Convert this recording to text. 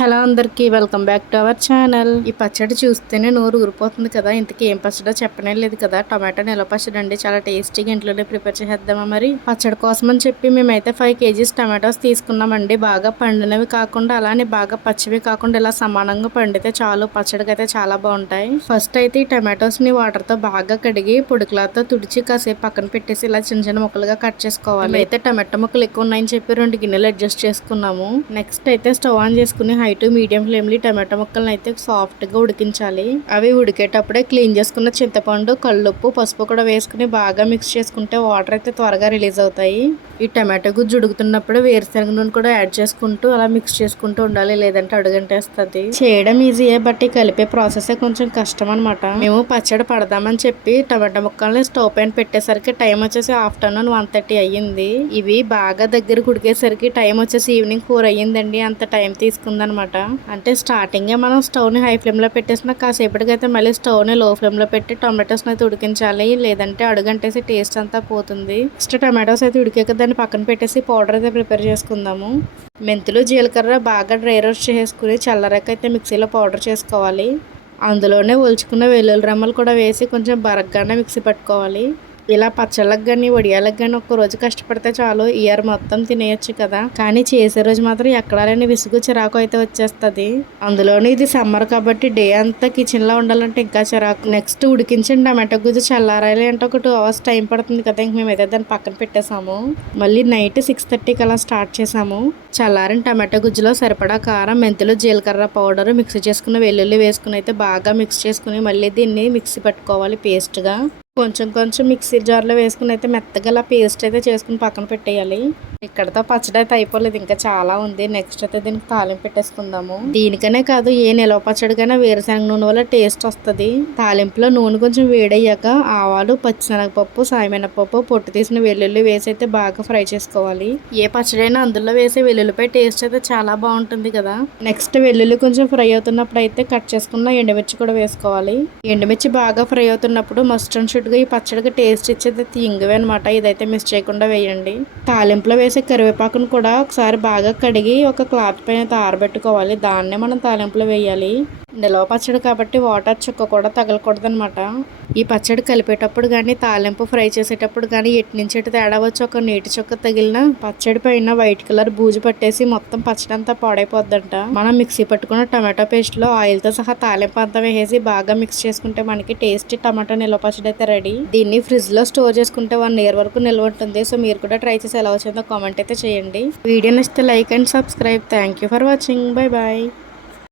Hello అందరికీ welcome back to our channel. ఈ పచ్చడి చూస్తేనే నోరు ఊరిపోతుంది కదా. ఇంతకీ ఏం పచ్చడో చెప్పనే లేదు కదా. టమాటో నిల్వ పచ్చడి అండి, చాలా టేస్టీగా ఇంట్లోనే ప్రిపేర్ చేద్దామా. మరి పచ్చడి కోసం అని చెప్పి మేమైతే 5 kgs టమాటోస్ తీసుకున్నామండి. బాగా పండినవి కాకుండా అలానే బాగా పచ్చివి కాకుండా ఇలా సమానంగా పండితే చాలు, పచ్చడికి అయితే చాలా బాగుంటాయి. ఫస్ట్ అయితే ఈ టమాటోస్ ని వాటర్ తో బాగా కడిగి పొడిక్లాతో తుడిచి కాసేపు పక్కన పెట్టేసి ఇలా చిన్న చిన్న ముక్కలుగా కట్ చేసుకోవాలి. అయితే టమాటో ముక్కలు ఎక్కువ ఉన్నాయని చెప్పి 2 గిన్నెలు అడ్జస్ట్ చేసుకున్నాము. నెక్స్ట్ అయితే స్టవ్ ఆన్ చేసుకుని హై టు మీడియం ఫ్లేమ్ లో టమాటో ముక్కలను అయితే సాఫ్ట్ గా ఉడికించాలి. అవి ఉడికేటప్పుడే క్లీన్ చేసుకున్న చింతపండు, కల్లుప్పు, పసుపు కూడా వేసుకుని బాగా మిక్స్ చేసుకుంటే వాటర్ అయితే త్వరగా రిలీజ్ అవుతాయి. ఈ టమాటో గుజ్జు ఉడుకుతున్నప్పుడు వేరుశనగ నూనె కూడా యాడ్ చేసుకుంటూ అలా మిక్స్ చేసుకుంటూ ఉండాలి, లేదంటే అడుగంటేస్తుంది. చేయడం ఈజీయే, బట్ ఈ కలిపే ప్రాసెస్ కొంచెం కష్టం అనమాట. మేము పచ్చడి పడదామని చెప్పి టమాటో ముక్కల్ని స్టవ్ పైన పెట్టేసరికి టైం వచ్చేసి ఆఫ్టర్నూన్ 1:30 అయ్యింది. ఇవి బాగా దగ్గర ఉడికేసరికి టైం వచ్చేసి ఈవినింగ్ 4 అయ్యిందండి. అంత టైం తీసుకుందనమాట. అంటే స్టార్టింగే మనం స్టవ్ ని హై ఫ్లేమ్ లో పెట్టేసిన కాసేపటికైతే మళ్ళీ స్టవ్ ని లో ఫ్లేమ్ లో పెట్టి టొమాటోస్ అయితే ఉడికించాలి, లేదంటే అడుగంటేసి టేస్ట్ అంతా పోతుంది. నెక్స్ట్ టమాటోస్ అయితే ఉడికాక దాన్ని పక్కన పెట్టేసి పౌడర్ అయితే ప్రిపేర్ చేసుకుందాము. మెంతులు, జీలకర్ర బాగా డ్రై రోస్ట్ చేసుకుని చల్లరాక అయితే మిక్సీలో పౌడర్ చేసుకోవాలి. అందులోనే ఒలుచుకున్న వెల్లుల్లి రెమ్మలు కూడా వేసి కొంచెం బరగ్గానే మిక్సీ పట్టుకోవాలి. ఇలా పచ్చళ్ళకి కానీ వడియాలకు కానీ ఒక్క రోజు కష్టపడితే చాలు, ఇయర్ మొత్తం తినేయచ్చు కదా. కానీ చేసే రోజు మాత్రం ఎక్కడా లేని విసుగు, చిరాకు అయితే వచ్చేస్తుంది. అందులోని ఇది సమ్మర్ కాబట్టి డే అంతా కిచెన్ లో ఉండాలంటే ఇంకా చిరాకు. నెక్స్ట్ ఉడికించిన టమాటో గుజ్జు చల్లారాలి అంటే ఒక 2 hours టైం పడుతుంది కదా. ఇంక మేమైతే దాన్ని పక్కన పెట్టేసాము. మళ్ళీ నైట్ 6:30కి అలా స్టార్ట్ చేసాము. చల్లారిన టమాటో గుజ్జులో సరిపడా కారం, మెంతులు, జీలకర్ర పౌడర్, మిక్సీ చేసుకున్న వెల్లుల్లి వేసుకుని అయితే బాగా మిక్స్ చేసుకుని మళ్ళీ దీన్ని మిక్సీ పట్టుకోవాలి పేస్ట్ గా. కొంచెం కొంచెం మిక్సీ జార్లో వేసుకుని అయితే మెత్తగా అలా పేస్ట్ అయితే చేసుకుని పక్కన పెట్టేయాలి. ఇక్కడతో పచ్చడి అయితే అయిపోలేదు, ఇంకా చాలా ఉంది. నెక్స్ట్ అయితే దీనికి తాలింపు పెట్టేసుకుందాము. దీనికనే కాదు, ఏ నిలవ పచ్చడికైనా వేరుశనగ నూనె వల్ల టేస్ట్ వస్తుంది. తాలింపులో నూనె కొంచెం వేడయ్యాక ఆవాలు, పచ్చిశనగపప్పు, సాయమినపప్పు, పొట్టు తీసిన వెల్లుల్లి వేసి అయితే బాగా ఫ్రై చేసుకోవాలి. ఏ పచ్చడైనా అందులో వేసే వెల్లుల్లిపై టేస్ట్ అయితే చాలా బాగుంటుంది కదా. నెక్స్ట్ వెల్లుల్లి కొంచెం ఫ్రై అవుతున్నప్పుడు అయితే కట్ చేసుకున్న ఎండుమిర్చి కూడా వేసుకోవాలి. ఎండుమిర్చి బాగా ఫ్రై అవుతున్నప్పుడు మస్ట్ అండ్ షుడ్ గా ఈ పచ్చడికి టేస్ట్ ఇచ్చేది ఇంగువే అనమాట. ఇదైతే మిస్ చేయకుండా వేయండి. తాలింపులో వేసే కరివేపాకును కూడా ఒకసారి బాగా కడిగి ఒక క్లాత్ పైన ఆరబెట్టుకోవాలి. దాన్నే మనం తాలింపులో వేయాలి. నిలవ పచ్చడి కాబట్టి వాటర్ చుక్క కూడా తగలకూడదు అనమాట. ఈ పచ్చడి కలిపేటప్పుడు కానీ తాలింపు ఫ్రై చేసేటప్పుడు కానీ ఎటు నుంచి ఎటు తేడా వచ్చి ఒక నీటి చుక్క తగిలిన పచ్చడి పైన వైట్ కలర్ బూజు పట్టేసి మొత్తం పచ్చడి అంతా పాడైపోద్దంట. మనం మిక్సీ పట్టుకున్న టమాటో పేస్ట్ లో ఆయిల్ తో సహా తాలింపు అంతా వేసి బాగా మిక్స్ చేసుకుంటే మనకి టేస్టీ టమాటో నిల్వ పచ్చడి అయితే రెడీ. దీన్ని ఫ్రిడ్జ్ లో స్టోర్ చేసుకుంటే 1 year వరకు నిల్వ ఉంటుంది. సో మీరు కూడా ట్రై చేసి ఎలా వచ్చిందో కామెంట్ అయితే చేయండి. వీడియో నచ్చితే like and subscribe. Thank you for watching. Bye bye.